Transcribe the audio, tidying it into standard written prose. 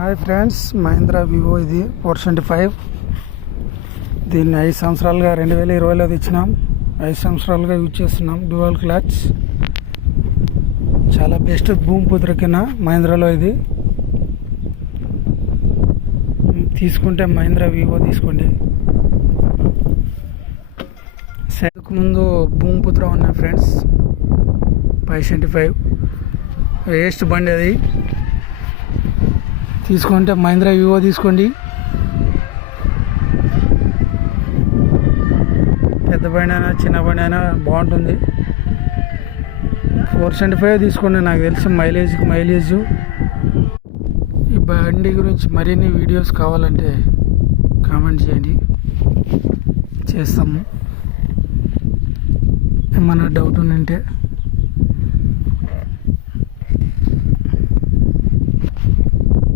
Hi friends, Mahindra Vivo ఇది 425. దీన్ని 5 సంవత్సరాలుగా 2020లో తెచ్చినాం. 5 సంవత్సరాలుగా యూజ్ చేస్తున్నాం. డ్యూయల్ క్లచ్, చాలా బెస్ట్ భూమి పుత్రకిన మహీంద్రాలో ఇది. తీసుకుంటే మహీంద్రా వివో తీసుకోండి. సేల్కు ముందు భూమిపుత్ర ఉన్నాయి ఫ్రెండ్స్, 525 వేస్ట్ బండి అది. తీసుకుంటే మహీంద్రా వివో తీసుకోండి. పెద్ద బండి అయినా చిన్న బండి అయినా బాగుంటుంది. 475 తీసుకోండి. నాకు తెలిసి మైలేజ్. ఈ బండి గురించి మరిన్ని వీడియోస్ కావాలంటే కామెంట్ చేయండి, చేస్తాము. ఏమన్నా డౌట్ ఉంటే